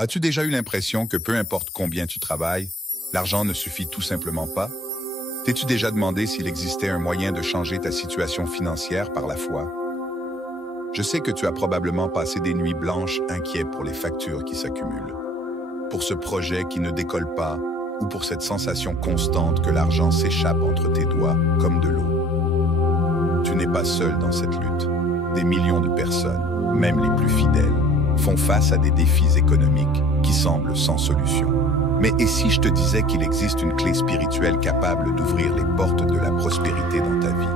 As-tu déjà eu l'impression que peu importe combien tu travailles, l'argent ne suffit tout simplement pas? T'es-tu déjà demandé s'il existait un moyen de changer ta situation financière par la foi? Je sais que tu as probablement passé des nuits blanches inquiet pour les factures qui s'accumulent, pour ce projet qui ne décolle pas ou pour cette sensation constante que l'argent s'échappe entre tes doigts comme de l'eau. Tu n'es pas seul dans cette lutte. Des millions de personnes, même les plus fidèles, font face à des défis économiques qui semblent sans solution. Mais et si je te disais qu'il existe une clé spirituelle capable d'ouvrir les portes de la prospérité dans ta vie?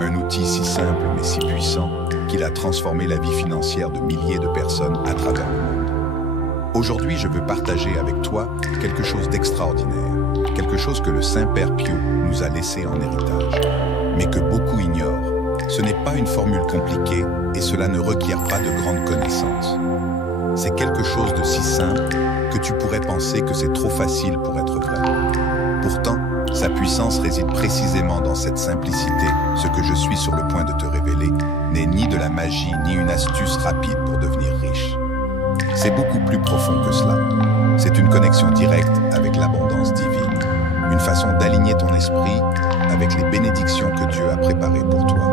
Un outil si simple mais si puissant qu'il a transformé la vie financière de milliers de personnes à travers le monde. Aujourd'hui, je veux partager avec toi quelque chose d'extraordinaire, quelque chose que le Saint-Père Pio nous a laissé en héritage, mais que beaucoup ignorent. Ce n'est pas une formule compliquée et cela ne requiert pas de grandes connaissances. C'est quelque chose de si simple que tu pourrais penser que c'est trop facile pour être vrai. Pourtant, sa puissance réside précisément dans cette simplicité. Ce que je suis sur le point de te révéler n'est ni de la magie ni une astuce rapide pour devenir riche. C'est beaucoup plus profond que cela. C'est une connexion directe avec l'abondance divine, une façon d'aligner ton esprit avec les bénédictions que Dieu a préparées pour toi.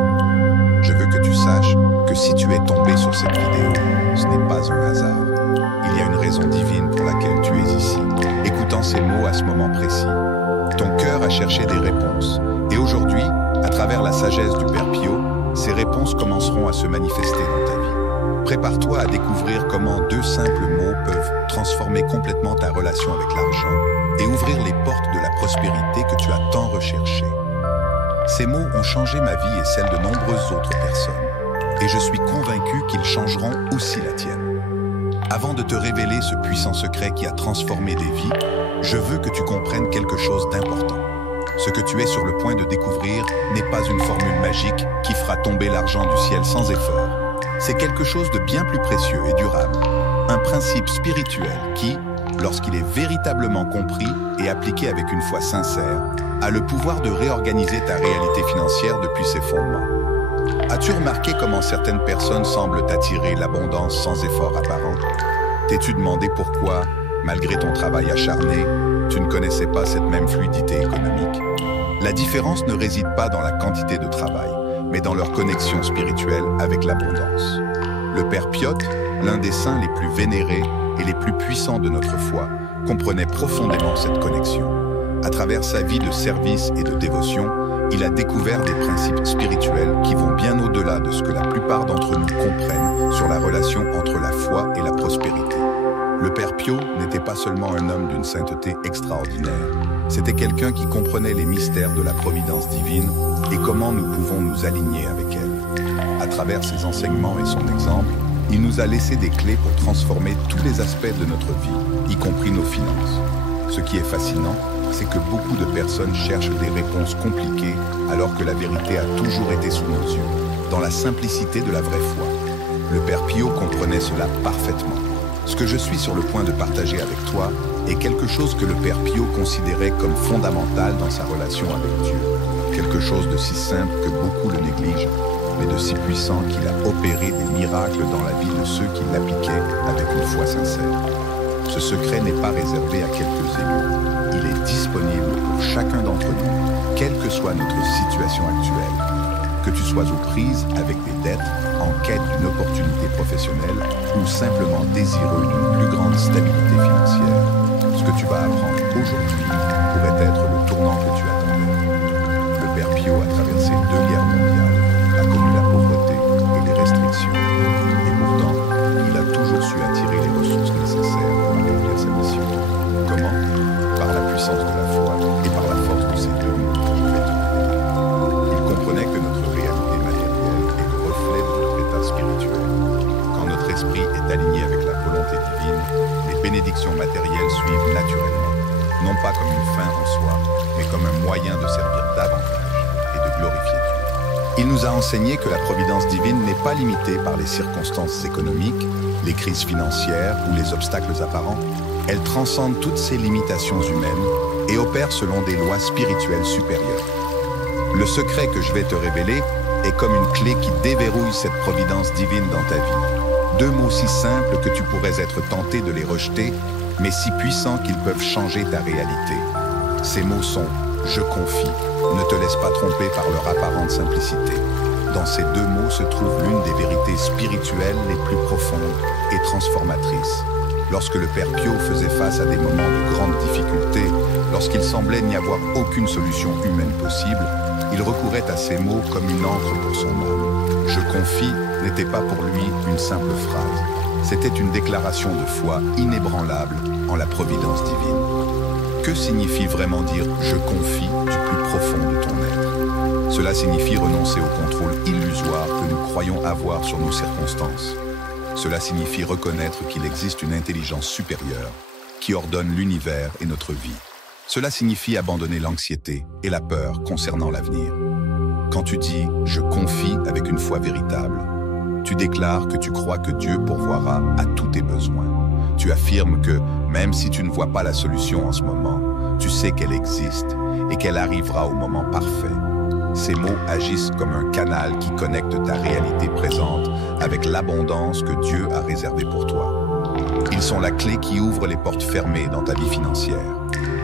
Je veux que tu saches que si tu es tombé sur cette vidéo, ce n'est pas un hasard. Il y a une raison divine pour laquelle tu es ici. Écoutant ces mots à ce moment précis, ton cœur a cherché des réponses. Et aujourd'hui, à travers la sagesse du Père Pio, ces réponses commenceront à se manifester dans ta vie. Prépare-toi à découvrir comment deux simples mots peuvent transformer complètement ta relation avec l'argent et ouvrir les portes de la prospérité que tu as tant recherchée. Ces mots ont changé ma vie et celle de nombreuses autres personnes. Et je suis convaincu qu'ils changeront aussi la tienne. Avant de te révéler ce puissant secret qui a transformé des vies, je veux que tu comprennes quelque chose d'important. Ce que tu es sur le point de découvrir n'est pas une formule magique qui fera tomber l'argent du ciel sans effort. C'est quelque chose de bien plus précieux et durable. Un principe spirituel qui, lorsqu'il est véritablement compris et appliqué avec une foi sincère, a le pouvoir de réorganiser ta réalité financière depuis ses fondements. As-tu remarqué comment certaines personnes semblent attirer l'abondance sans effort apparent? T'es-tu demandé pourquoi, malgré ton travail acharné, tu ne connaissais pas cette même fluidité économique? La différence ne réside pas dans la quantité de travail, mais dans leur connexion spirituelle avec l'abondance. Le Père Pio, l'un des saints les plus vénérés et les plus puissants de notre foi, comprenait profondément cette connexion. À travers sa vie de service et de dévotion, il a découvert des principes spirituels qui vont bien au-delà de ce que la plupart d'entre nous comprennent sur la relation entre la foi et la prospérité. Le Père Pio n'était pas seulement un homme d'une sainteté extraordinaire, c'était quelqu'un qui comprenait les mystères de la providence divine et comment nous pouvons nous aligner avec elle. À travers ses enseignements et son exemple, il nous a laissé des clés pour transformer tous les aspects de notre vie, y compris nos finances. Ce qui est fascinant, c'est que beaucoup de personnes cherchent des réponses compliquées alors que la vérité a toujours été sous nos yeux, dans la simplicité de la vraie foi. Le Père Pio comprenait cela parfaitement. Ce que je suis sur le point de partager avec toi est quelque chose que le Père Pio considérait comme fondamental dans sa relation avec Dieu. Quelque chose de si simple que beaucoup le négligent, mais de si puissant qu'il a opéré des miracles dans la vie de ceux qui l'appliquaient avec une foi sincère. Ce secret n'est pas réservé à quelques élus. Il est disponible pour chacun d'entre nous, quelle que soit notre situation actuelle. Que tu sois aux prises avec des dettes, en quête d'une opportunité professionnelle ou simplement désireux d'une plus grande stabilité financière, ce que tu vas apprendre aujourd'hui pourrait être le tournant que tu attendais. Le Père Pio a traversé 2 guerres mondiales, a connu la pauvreté et les restrictions, et pourtant, il a toujours su attirer les ressources nécessaires pour accomplir sa mission. Comment? Par la puissance de la foi et par la force de ces 2 mots qui fait tomber. Il comprenait que notre réalité matérielle est le reflet de notre état spirituel. Quand notre esprit est aligné avec la volonté divine, les bénédictions matérielles suivent naturellement, non pas comme une fin en soi, mais comme un moyen de servir davantage et de glorifier Dieu. Il nous a enseigné que la providence divine n'est pas limitée par les circonstances économiques, les crises financières ou les obstacles apparents. Elle transcende toutes ces limitations humaines et opère selon des lois spirituelles supérieures. Le secret que je vais te révéler est comme une clé qui déverrouille cette providence divine dans ta vie. Deux mots si simples que tu pourrais être tenté de les rejeter, mais si puissants qu'ils peuvent changer ta réalité. Ces mots sont « je confie ». Ne te laisse pas tromper par leur apparente simplicité. Dans ces deux mots se trouve l'une des vérités spirituelles les plus profondes et transformatrices. Lorsque le Père Pio faisait face à des moments de grande difficulté, lorsqu'il semblait n'y avoir aucune solution humaine possible, il recourait à ces mots comme une encre pour son âme. « Je confie » n'était pas pour lui une simple phrase. C'était une déclaration de foi inébranlable en la providence divine. Que signifie vraiment dire « je confie » du plus profond de ton être? Cela signifie renoncer au contrôle illusoire que nous croyons avoir sur nos circonstances. Cela signifie reconnaître qu'il existe une intelligence supérieure qui ordonne l'univers et notre vie. Cela signifie abandonner l'anxiété et la peur concernant l'avenir. Quand tu dis « je confie » avec une foi véritable, tu déclares que tu crois que Dieu pourvoira à tous tes besoins. Tu affirmes que, même si tu ne vois pas la solution en ce moment, tu sais qu'elle existe et qu'elle arrivera au moment parfait. Ces mots agissent comme un canal qui connecte ta réalité présente avec l'abondance que Dieu a réservée pour toi. Ils sont la clé qui ouvre les portes fermées dans ta vie financière.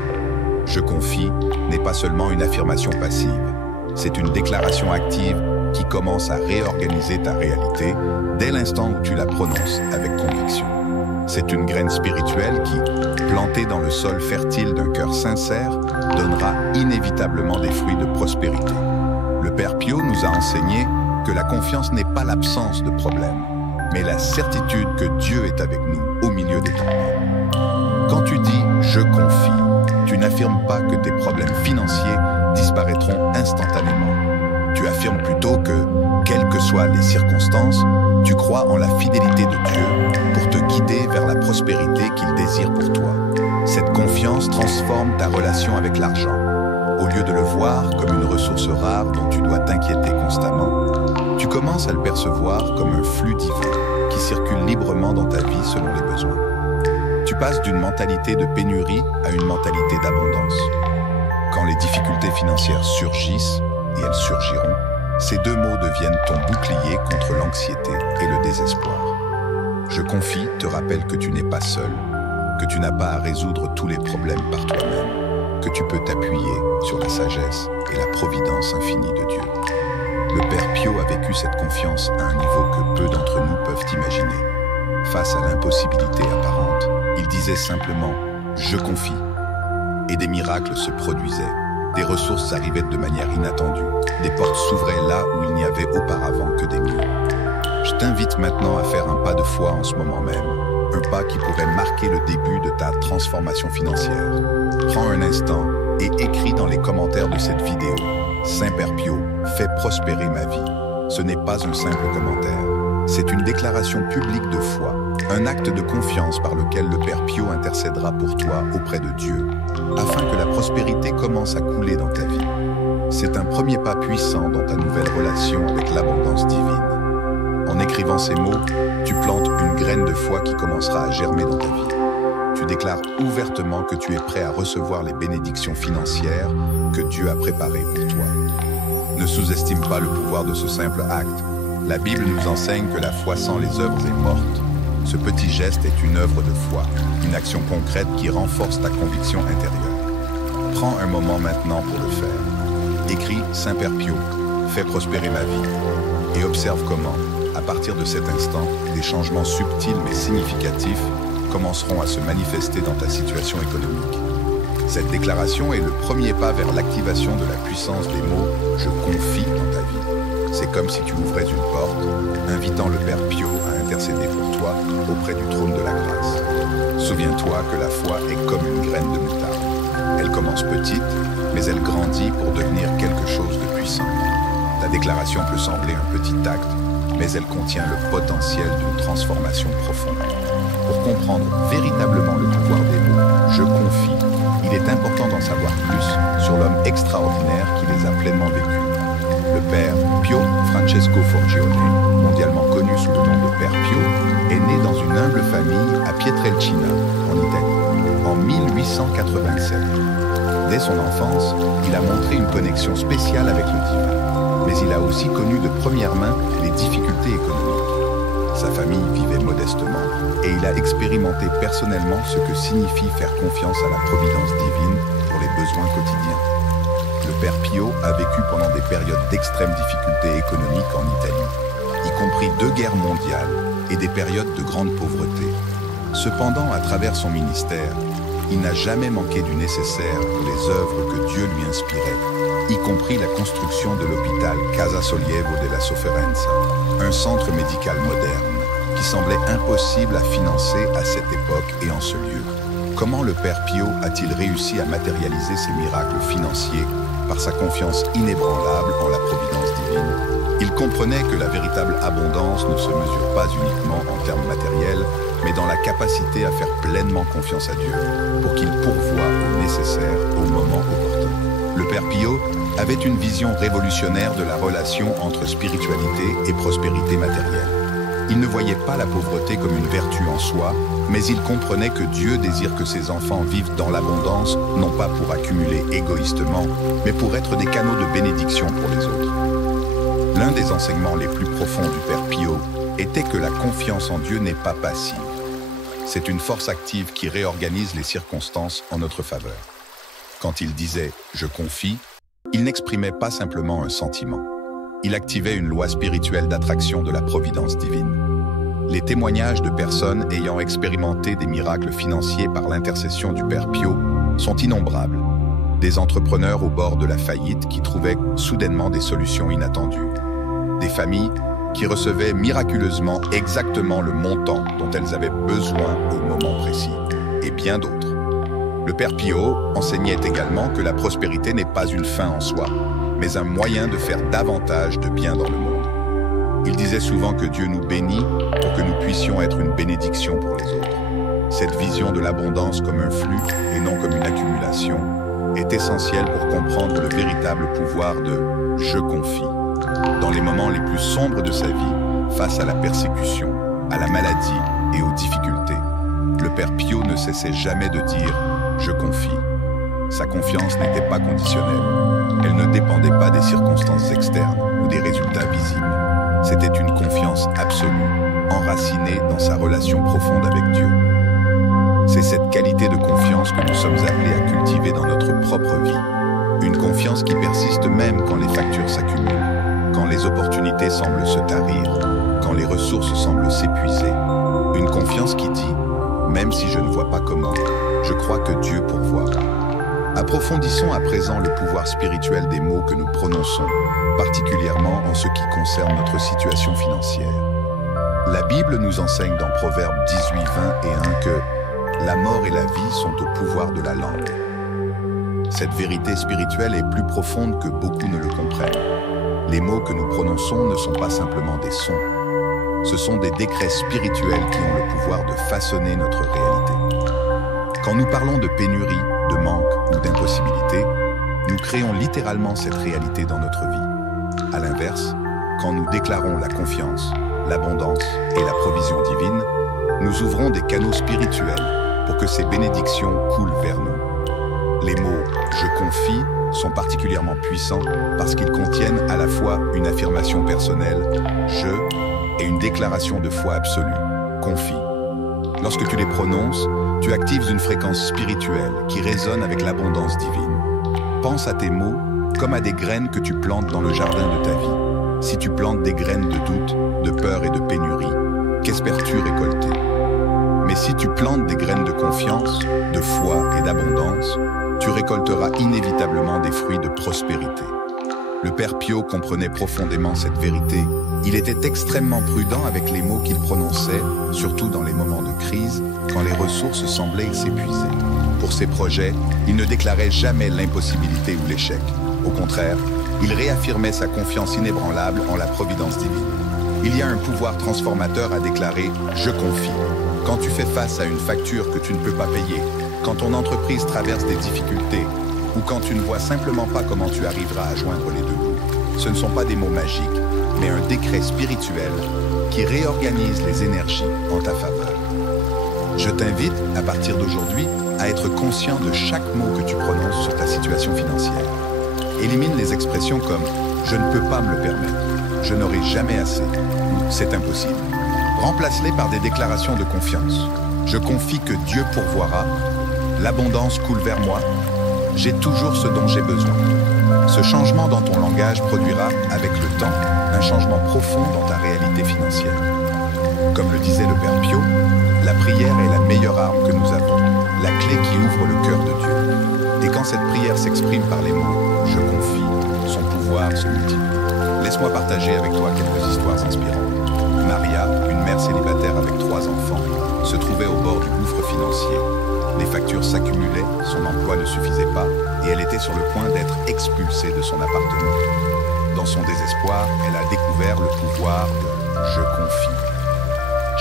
« Je confie » n'est pas seulement une affirmation passive, c'est une déclaration active qui commence à réorganiser ta réalité dès l'instant où tu la prononces avec conviction. C'est une graine spirituelle qui, plantée dans le sol fertile d'un cœur sincère, donnera inévitablement des fruits de prospérité. Le Père Pio nous a enseigné que la confiance n'est pas l'absence de problèmes, mais la certitude que Dieu est avec nous au milieu des tempêtes. Quand tu dis « je confie », tu n'affirmes pas que tes problèmes financiers disparaîtront instantanément. Tu affirmes plutôt que, quelles que soient les circonstances, tu crois en la fidélité de Dieu pour te guider vers la prospérité qu'il désire pour toi. Cette confiance transforme ta relation avec l'argent. Au lieu de le voir comme une ressource rare dont tu dois t'inquiéter constamment, tu commences à le percevoir comme un flux divin qui circule librement dans ta vie selon les besoins. Tu passes d'une mentalité de pénurie à une mentalité d'abondance. Quand les difficultés financières surgissent, et elles surgiront, ces deux mots deviennent ton bouclier contre l'anxiété et le désespoir. Je confie te rappelle que tu n'es pas seul, que tu n'as pas à résoudre tous les problèmes par toi-même, que tu peux t'appuyer sur la sagesse et la providence infinie de Dieu. Le Père Pio a vécu cette confiance à un niveau que peu d'entre nous peuvent imaginer. Face à l'impossibilité apparente, il disait simplement « je confie » et des miracles se produisaient. Des ressources arrivaient de manière inattendue. Des portes s'ouvraient là où il n'y avait auparavant que des murs. Je t'invite maintenant à faire un pas de foi en ce moment même. Un pas qui pourrait marquer le début de ta transformation financière. Prends un instant et écris dans les commentaires de cette vidéo « Saint-Père Pio, fais prospérer ma vie ». Ce n'est pas un simple commentaire. C'est une déclaration publique de foi, un acte de confiance par lequel le Père Pio intercédera pour toi auprès de Dieu, afin que la prospérité commence à couler dans ta vie. C'est un premier pas puissant dans ta nouvelle relation avec l'abondance divine. En écrivant ces mots, tu plantes une graine de foi qui commencera à germer dans ta vie. Tu déclares ouvertement que tu es prêt à recevoir les bénédictions financières que Dieu a préparées pour toi. Ne sous-estime pas le pouvoir de ce simple acte. La Bible nous enseigne que la foi sans les œuvres est morte. Ce petit geste est une œuvre de foi, une action concrète qui renforce ta conviction intérieure. Prends un moment maintenant pour le faire. Écris Saint-Père Pio, fais prospérer ma vie, et observe comment, à partir de cet instant, des changements subtils mais significatifs commenceront à se manifester dans ta situation économique. Cette déclaration est le premier pas vers l'activation de la puissance des mots « je confie » dans ta vie. C'est comme si tu ouvrais une porte, invitant le Père Pio à intercéder pour toi auprès du trône de la grâce. Souviens-toi que la foi est comme une graine de moutarde. Elle commence petite, mais elle grandit pour devenir quelque chose de puissant. Ta déclaration peut sembler un petit acte, mais elle contient le potentiel d'une transformation profonde. Pour comprendre véritablement le pouvoir des mots « je confie », il est important d'en savoir plus sur l'homme extraordinaire qui les a pleinement vécus. Le Père Pio Francesco Forgione, mondialement connu sous le nom de Père Pio, est né dans une humble famille à Pietrelcina, en Italie, en 1887. Dès son enfance, il a montré une connexion spéciale avec le divin, mais il a aussi connu de première main les difficultés économiques. Sa famille vivait modestement et il a expérimenté personnellement ce que signifie faire confiance à la providence divine pour les besoins quotidiens. Le père Pio a vécu pendant des périodes d'extrême difficulté économique en Italie, y compris 2 guerres mondiales et des périodes de grande pauvreté. Cependant, à travers son ministère, il n'a jamais manqué du nécessaire pour les œuvres que Dieu lui inspirait, y compris la construction de l'hôpital Casa Sollievo della Sofferenza, un centre médical moderne qui semblait impossible à financer à cette époque et en ce lieu. Comment le Père Pio a-t-il réussi à matérialiser ces miracles financiers par sa confiance inébranlable en la providence divine? Il comprenait que la véritable abondance ne se mesure pas uniquement en termes matériels, mais dans la capacité à faire pleinement confiance à Dieu pour qu'il pourvoie au nécessaire au moment opportun. Le Père Pio avait une vision révolutionnaire de la relation entre spiritualité et prospérité matérielle. Il ne voyait pas la pauvreté comme une vertu en soi, mais il comprenait que Dieu désire que ses enfants vivent dans l'abondance, non pas pour accumuler égoïstement, mais pour être des canaux de bénédiction pour les autres. L'un des enseignements les plus profonds du Père Pio était que la confiance en Dieu n'est pas passive. C'est une force active qui réorganise les circonstances en notre faveur. Quand il disait « je confie », il n'exprimait pas simplement un sentiment. Il activait une loi spirituelle d'attraction de la providence divine. Les témoignages de personnes ayant expérimenté des miracles financiers par l'intercession du Père Pio sont innombrables. Des entrepreneurs au bord de la faillite qui trouvaient soudainement des solutions inattendues. Des familles qui recevaient miraculeusement exactement le montant dont elles avaient besoin au moment précis, et bien d'autres. Le Père Pio enseignait également que la prospérité n'est pas une fin en soi, mais un moyen de faire davantage de bien dans le monde. Il disait souvent que Dieu nous bénit pour que nous puissions être une bénédiction pour les autres. Cette vision de l'abondance comme un flux et non comme une accumulation est essentielle pour comprendre le véritable pouvoir de « je confie ». Dans les moments les plus sombres de sa vie, face à la persécution, à la maladie et aux difficultés, le Père Pio ne cessait jamais de dire « je confie ». Sa confiance n'était pas conditionnelle. Elle ne dépendait pas des circonstances externes ou des résultats visibles. C'était une confiance absolue, enracinée dans sa relation profonde avec Dieu. C'est cette qualité de confiance que nous sommes appelés à cultiver dans notre propre vie. Une confiance qui persiste même quand les factures s'accumulent, quand les opportunités semblent se tarir, quand les ressources semblent s'épuiser. Une confiance qui dit « même si je ne vois pas comment, je crois que Dieu pourvoit ». Approfondissons à présent le pouvoir spirituel des mots que nous prononçons, particulièrement en ce qui concerne notre situation financière. La Bible nous enseigne dans Proverbes 18, 20 et 1 que la mort et la vie sont au pouvoir de la langue. Cette vérité spirituelle est plus profonde que beaucoup ne le comprennent. Les mots que nous prononçons ne sont pas simplement des sons. Ce sont des décrets spirituels qui ont le pouvoir de façonner notre réalité. Quand nous parlons de pénurie, de manque ou d'impossibilité, nous créons littéralement cette réalité dans notre vie. À l'inverse, quand nous déclarons la confiance, l'abondance et la provision divine, nous ouvrons des canaux spirituels pour que ces bénédictions coulent vers nous. Les mots « je confie » sont particulièrement puissants parce qu'ils contiennent à la fois une affirmation personnelle « je » et une déclaration de foi absolue « confie ». Lorsque tu les prononces, tu actives une fréquence spirituelle qui résonne avec l'abondance divine. Pense à tes mots comme à des graines que tu plantes dans le jardin de ta vie. Si tu plantes des graines de doute, de peur et de pénurie, qu'espères-tu récolter? Mais si tu plantes des graines de confiance, de foi et d'abondance, tu récolteras inévitablement des fruits de prospérité. Le Père Pio comprenait profondément cette vérité. Il était extrêmement prudent avec les mots qu'il prononçait, surtout dans les moments de crise, quand les ressources semblaient s'épuiser. Pour ses projets, il ne déclarait jamais l'impossibilité ou l'échec. Au contraire, il réaffirmait sa confiance inébranlable en la providence divine. Il y a un pouvoir transformateur à déclarer « je confie ». Quand tu fais face à une facture que tu ne peux pas payer, quand ton entreprise traverse des difficultés, ou quand tu ne vois simplement pas comment tu arriveras à joindre les deux bouts, ce ne sont pas des mots magiques, mais un décret spirituel qui réorganise les énergies en ta faveur. Je t'invite, à partir d'aujourd'hui, à être conscient de chaque mot que tu prononces sur ta situation financière. Élimine les expressions comme « je ne peux pas me le permettre »,« je n'aurai jamais assez » ou « c'est impossible ». Remplace-les par des déclarations de confiance. Je confie que Dieu pourvoira, l'abondance coule vers moi, j'ai toujours ce dont j'ai besoin. Ce changement dans ton langage produira, avec le temps, un changement profond dans ta réalité financière. Comme le disait le Père Pio, la prière est la meilleure arme que nous avons, la clé qui ouvre le cœur de Dieu. Et quand cette prière s'exprime par les mots « je confie », son pouvoir se multiplie. Laisse-moi partager avec toi quelques histoires inspirantes. Maria, une mère célibataire avec 3 enfants, se trouvait au bord du gouffre financier. Les factures s'accumulaient, son emploi ne suffisait pas et elle était sur le point d'être expulsée de son appartement. Dans son désespoir, elle a découvert le pouvoir de « je confie ».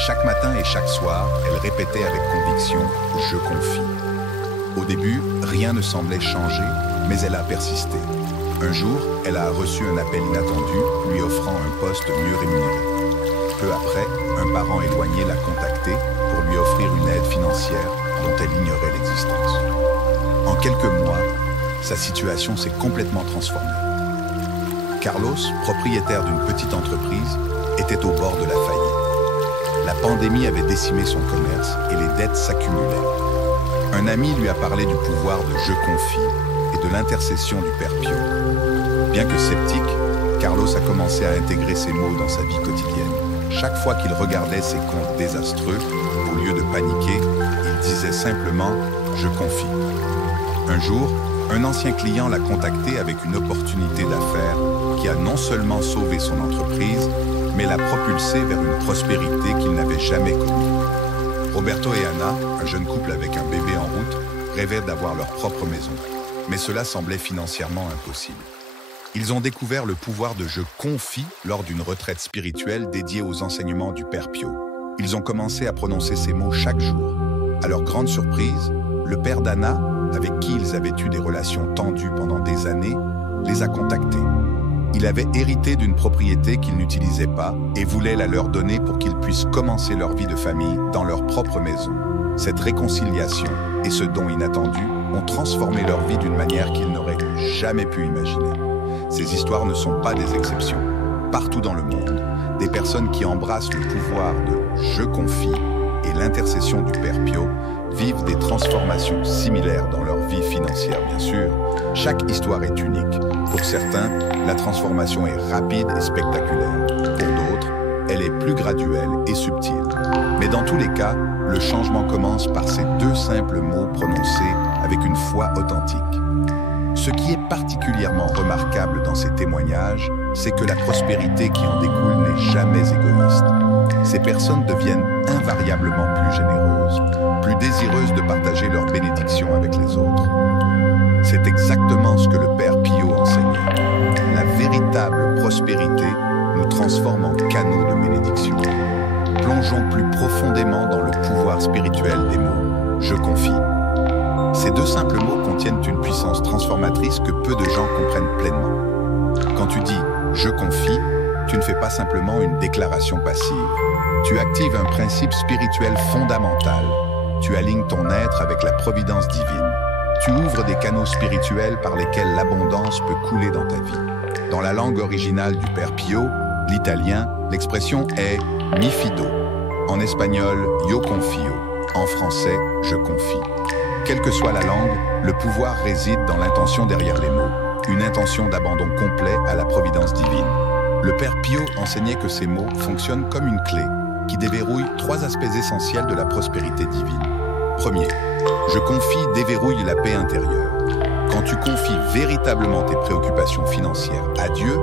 Chaque matin et chaque soir, elle répétait avec conviction « je confie ». Au début, rien ne semblait changer, mais elle a persisté. Un jour, elle a reçu un appel inattendu, lui offrant un poste mieux rémunéré. Peu après, un parent éloigné l'a contactée pour lui offrir une aide financière dont elle ignorait l'existence. En quelques mois, sa situation s'est complètement transformée. Carlos, propriétaire d'une petite entreprise, était au bord de la faillite. La pandémie avait décimé son commerce et les dettes s'accumulaient. Un ami lui a parlé du pouvoir de « je confie » et de l'intercession du Père Pio. Bien que sceptique, Carlos a commencé à intégrer ces mots dans sa vie quotidienne. Chaque fois qu'il regardait ses comptes désastreux, au lieu de paniquer, il disait simplement « je confie ». Un jour, un ancien client l'a contacté avec une opportunité d'affaires qui a non seulement sauvé son entreprise, mais l'a propulsé vers une prospérité qu'il n'avait jamais connue. Roberto et Anna, un jeune couple avec un bébé en route, rêvaient d'avoir leur propre maison. Mais cela semblait financièrement impossible. Ils ont découvert le pouvoir de « je confie » lors d'une retraite spirituelle dédiée aux enseignements du Père Pio. Ils ont commencé à prononcer ces mots chaque jour. À leur grande surprise, le père d'Anna, avec qui ils avaient eu des relations tendues pendant des années, les a contactés. Il avait hérité d'une propriété qu'ils n'utilisaient pas et voulait la leur donner pour qu'ils puissent commencer leur vie de famille dans leur propre maison. Cette réconciliation et ce don inattendu ont transformé leur vie d'une manière qu'ils n'auraient jamais pu imaginer. Ces histoires ne sont pas des exceptions. Partout dans le monde, des personnes qui embrassent le pouvoir de « je confie » et l'intercession du Père Pio vivent des transformations similaires dans leur vie financière, bien sûr. Chaque histoire est unique. Pour certains, la transformation est rapide et spectaculaire. Pour d'autres, elle est plus graduelle et subtile. Mais dans tous les cas, le changement commence par ces 2 simples mots prononcés avec une foi authentique. Ce qui est particulièrement remarquable dans ces témoignages, c'est que la prospérité qui en découle n'est jamais égoïste. Ces personnes deviennent invariablement plus généreuses, plus désireuses de partager leurs bénédictions avec les autres. C'est exactement ce que le Père Pio enseignait. La véritable prospérité nous transforme en canaux de bénédiction. Plongeons plus profondément dans le pouvoir spirituel des mots « je confie ». Ces 2 simples mots contiennent une puissance transformatrice que peu de gens comprennent pleinement. Quand tu dis « je confie », tu ne fais pas simplement une déclaration passive. Tu actives un principe spirituel fondamental. Tu alignes ton être avec la providence divine. Tu ouvres des canaux spirituels par lesquels l'abondance peut couler dans ta vie. Dans la langue originale du Père Pio, l'italien, l'expression est « mi fido ». En espagnol, « yo confio ». En français, « je confie ». Quelle que soit la langue, le pouvoir réside dans l'intention derrière les mots, une intention d'abandon complet à la providence divine. Le Père Pio enseignait que ces mots fonctionnent comme une clé qui déverrouille 3 aspects essentiels de la prospérité divine. Premier, je confie déverrouille la paix intérieure. Quand tu confies véritablement tes préoccupations financières à Dieu,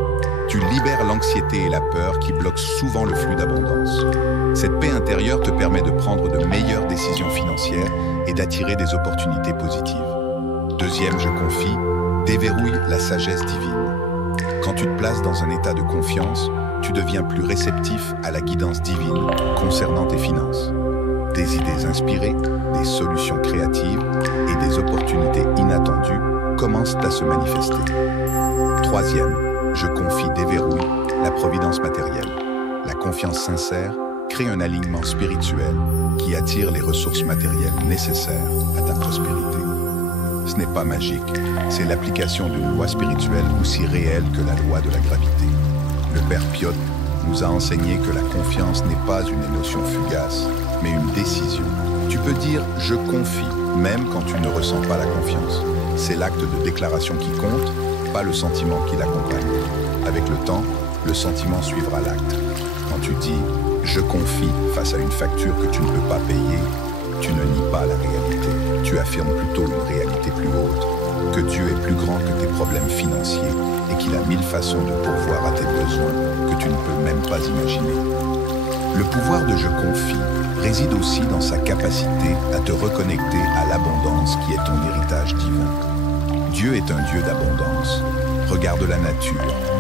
tu libères l'anxiété et la peur qui bloquent souvent le flux d'abondance. Cette paix intérieure te permet de prendre de meilleures décisions financières et d'attirer des opportunités positives. Deuxième, je confie, déverrouille la sagesse divine. Quand tu te places dans un état de confiance, tu deviens plus réceptif à la guidance divine concernant tes finances. Des idées inspirées, des solutions créatives et des opportunités inattendues commencent à se manifester. Troisième, je confie déverrouille la providence matérielle. La confiance sincère crée un alignement spirituel qui attire les ressources matérielles nécessaires à ta prospérité. Ce n'est pas magique, c'est l'application d'une loi spirituelle aussi réelle que la loi de la gravité. Le Père Pio nous a enseigné que la confiance n'est pas une émotion fugace, mais une décision. Tu peux dire « je confie » même quand tu ne ressens pas la confiance. C'est l'acte de déclaration qui compte, pas le sentiment qui l'accompagne. Avec le temps, le sentiment suivra l'acte. Quand tu dis « je confie » face à une facture que tu ne peux pas payer, tu ne nies pas la réalité. Tu affirmes plutôt une réalité plus haute, que Dieu est plus grand que tes problèmes financiers et qu'il a 1000 façons de pourvoir à tes besoins que tu ne peux même pas imaginer. Le pouvoir de « je confie » réside aussi dans sa capacité à te reconnecter à l'abondance qui est ton héritage divin. Dieu est un Dieu d'abondance. Regarde la nature,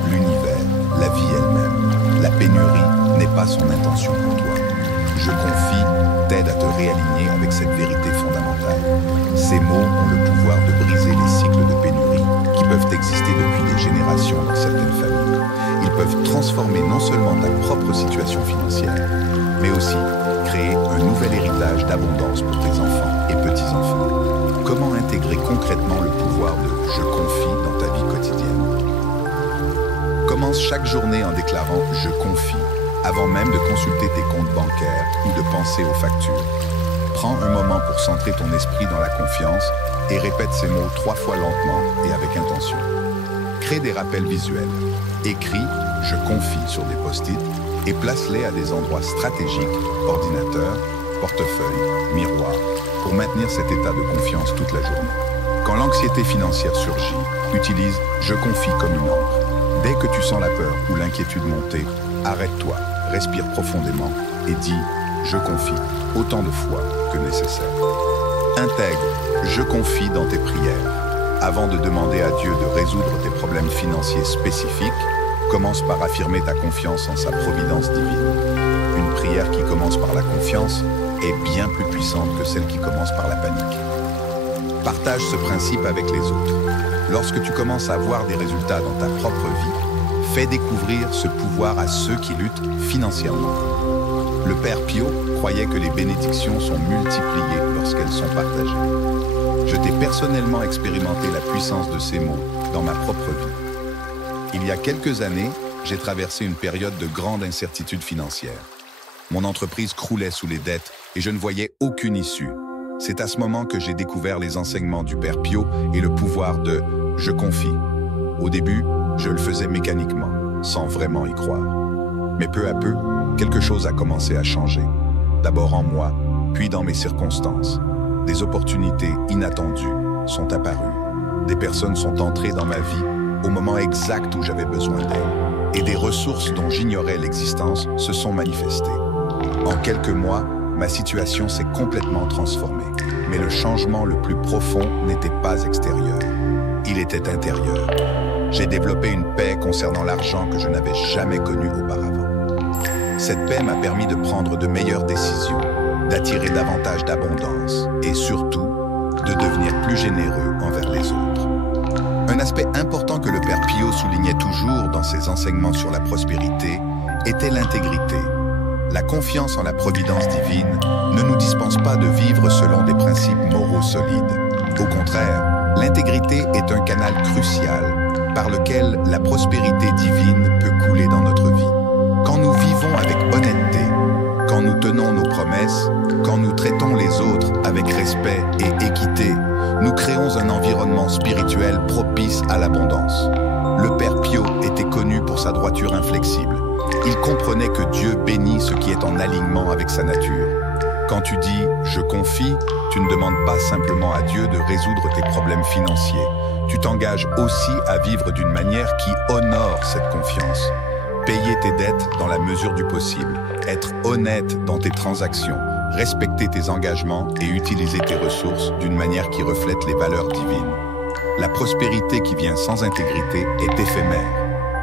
l'univers, la vie elle-même. La pénurie n'est pas son intention pour toi. Je confie t'aide à te réaligner avec cette vérité fondamentale. Ces mots ont le pouvoir de briser les cycles de pénurie qui peuvent exister depuis des générations dans certaines familles. Ils peuvent transformer non seulement ta propre situation financière, mais aussi créer un nouvel héritage d'abondance pour tes enfants et petits-enfants. Comment intégrer concrètement le pouvoir de « je confie » dans ta vie quotidienne? Commence chaque journée en déclarant « je confie » avant même de consulter tes comptes bancaires ou de penser aux factures. Prends un moment pour centrer ton esprit dans la confiance et répète ces mots 3 fois lentement et avec intention. Crée des rappels visuels. Écris « je confie » sur des post-it et place-les à des endroits stratégiques, ordinateur, portefeuille, miroir, pour maintenir cet état de confiance toute la journée. Quand l'anxiété financière surgit, utilise « je confie » comme une encre. Dès que tu sens la peur ou l'inquiétude monter, arrête-toi, respire profondément et dis « je confie » autant de fois que nécessaire. Intègre « je confie » dans tes prières. Avant de demander à Dieu de résoudre tes problèmes financiers spécifiques, commence par affirmer ta confiance en sa providence divine. Une prière qui commence par la confiance est bien plus puissante que celle qui commence par la panique. Partage ce principe avec les autres. Lorsque tu commences à voir des résultats dans ta propre vie, fais découvrir ce pouvoir à ceux qui luttent financièrement. Le Père Pio croyait que les bénédictions sont multipliées lorsqu'elles sont partagées. Je t'ai personnellement expérimenté la puissance de ces mots dans ma propre vie. Il y a quelques années, j'ai traversé une période de grande incertitude financière. Mon entreprise croulait sous les dettes et je ne voyais aucune issue. C'est à ce moment que j'ai découvert les enseignements du Père Pio et le pouvoir de « je confie ». Au début, je le faisais mécaniquement, sans vraiment y croire. Mais peu à peu, quelque chose a commencé à changer. D'abord en moi, puis dans mes circonstances. Des opportunités inattendues sont apparues. Des personnes sont entrées dans ma vie au moment exact où j'avais besoin d'elles. Et des ressources dont j'ignorais l'existence se sont manifestées. En quelques mois, ma situation s'est complètement transformée. Mais le changement le plus profond n'était pas extérieur. Il était intérieur. J'ai développé une paix concernant l'argent que je n'avais jamais connue auparavant. Cette paix m'a permis de prendre de meilleures décisions, d'attirer davantage d'abondance et surtout, de devenir plus généreux envers les autres. Un aspect important que le Père Pio soulignait toujours dans ses enseignements sur la prospérité était l'intégrité. La confiance en la providence divine ne nous dispense pas de vivre selon des principes moraux solides. Au contraire, l'intégrité est un canal crucial par lequel la prospérité divine peut couler dans notre vie. Quand nous vivons avec honnêteté, quand nous tenons nos promesses, quand nous traitons les autres avec respect et équité, nous créons un environnement spirituel propice à l'abondance. Le Père Pio était connu pour sa droiture inflexible. Il comprenait que Dieu bénit ce qui est en alignement avec sa nature. Quand tu dis « je confie », tu ne demandes pas simplement à Dieu de résoudre tes problèmes financiers. Tu t'engages aussi à vivre d'une manière qui honore cette confiance. Payer tes dettes dans la mesure du possible, être honnête dans tes transactions, respecter tes engagements et utiliser tes ressources d'une manière qui reflète les valeurs divines. La prospérité qui vient sans intégrité est éphémère.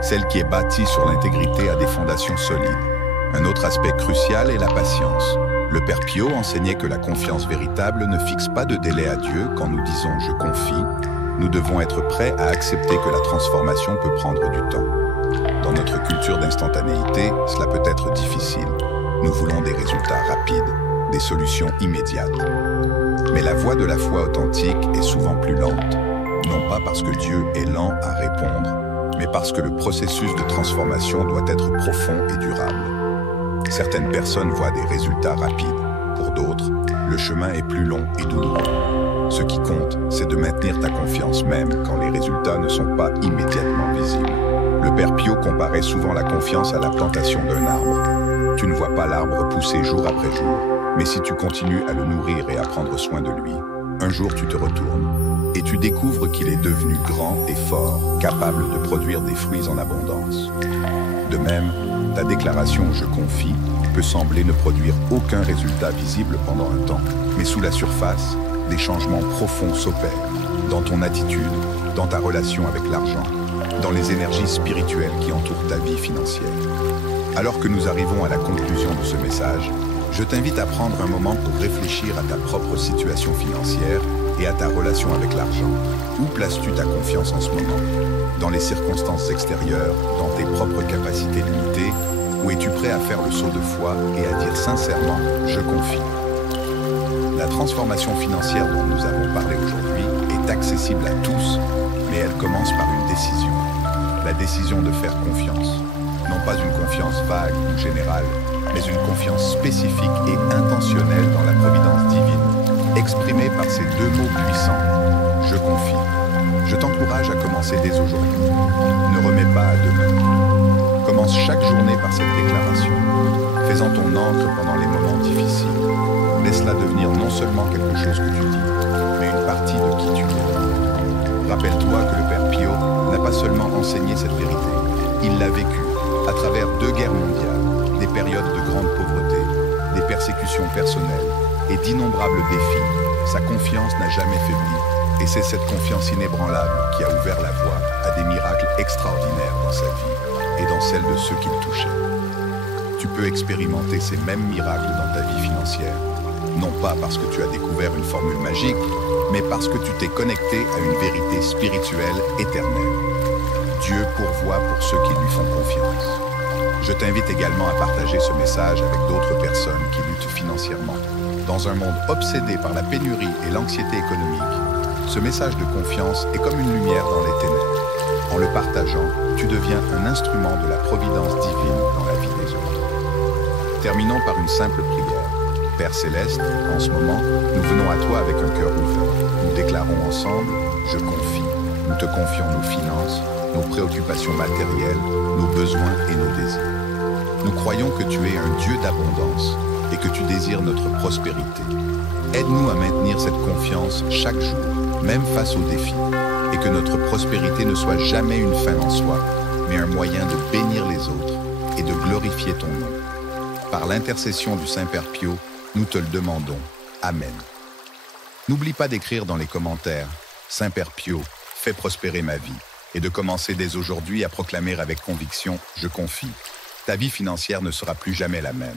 Celle qui est bâtie sur l'intégrité a des fondations solides. Un autre aspect crucial est la patience. Le Père Pio enseignait que la confiance véritable ne fixe pas de délai à Dieu quand nous disons « je confie ». Nous devons être prêts à accepter que la transformation peut prendre du temps. Dans notre culture d'instantanéité, cela peut être difficile. Nous voulons des résultats rapides, des solutions immédiates. Mais la voie de la foi authentique est souvent plus lente, non pas parce que Dieu est lent à répondre, mais parce que le processus de transformation doit être profond et durable. Certaines personnes voient des résultats rapides. Pour d'autres, le chemin est plus long et douloureux. Ce qui compte, c'est de maintenir ta confiance même quand les résultats ne sont pas immédiatement visibles. Le père Pio comparait souvent la confiance à la plantation d'un arbre. Tu ne vois pas l'arbre pousser jour après jour, mais si tu continues à le nourrir et à prendre soin de lui, un jour tu te retournes et tu découvres qu'il est devenu grand et fort, capable de produire des fruits en abondance. De même, ta déclaration « Je confie » peut sembler ne produire aucun résultat visible pendant un temps, mais sous la surface, des changements profonds s'opèrent dans ton attitude, dans ta relation avec l'argent, dans les énergies spirituelles qui entourent ta vie financière. Alors que nous arrivons à la conclusion de ce message, je t'invite à prendre un moment pour réfléchir à ta propre situation financière et à ta relation avec l'argent. Où places-tu ta confiance en ce moment? Dans les circonstances extérieures, dans tes propres capacités limitées, ou es-tu prêt à faire le saut de foi et à dire sincèrement « Je confie ». La transformation financière dont nous avons parlé aujourd'hui est accessible à tous, mais elle commence par une décision. La décision de faire confiance. Non pas une confiance vague ou générale, mais une confiance spécifique et intentionnelle dans la providence divine, exprimée par ces deux mots puissants « Je confie ». Je t'encourage à commencer dès aujourd'hui. Ne remets pas à demain. Commence chaque journée par cette déclaration. Fais-en ton encre pendant les moments difficiles. Laisse-la devenir non seulement quelque chose que tu dis, mais une partie de qui tu es. Rappelle-toi que le père Pio n'a pas seulement enseigné cette vérité, il l'a vécue à travers 2 guerres mondiales, des périodes de grande pauvreté, des persécutions personnelles et d'innombrables défis. Sa confiance n'a jamais faibli, et c'est cette confiance inébranlable qui a ouvert la voie à des miracles extraordinaires dans sa vie et dans celle de ceux qu'il touchait. Tu peux expérimenter ces mêmes miracles dans ta vie financière, non pas parce que tu as découvert une formule magique, mais parce que tu t'es connecté à une vérité spirituelle éternelle. Dieu pourvoit pour ceux qui lui font confiance. Je t'invite également à partager ce message avec d'autres personnes qui luttent financièrement. Dans un monde obsédé par la pénurie et l'anxiété économique, ce message de confiance est comme une lumière dans les ténèbres. En le partageant, tu deviens un instrument de la providence divine dans la vie des autres. Terminons par une simple prière. Père Céleste, en ce moment, nous venons à toi avec un cœur ouvert. Nous déclarons ensemble « Je confie ». Nous te confions nos finances, nos préoccupations matérielles, nos besoins et nos désirs. Nous croyons que tu es un Dieu d'abondance et que tu désires notre prospérité. Aide-nous à maintenir cette confiance chaque jour, même face aux défis, et que notre prospérité ne soit jamais une fin en soi, mais un moyen de bénir les autres et de glorifier ton nom. Par l'intercession du Saint-Père Pio, nous te le demandons. Amen. N'oublie pas d'écrire dans les commentaires « Saint-Père Pio, fais prospérer ma vie » et de commencer dès aujourd'hui à proclamer avec conviction « Je confie ». Ta vie financière ne sera plus jamais la même.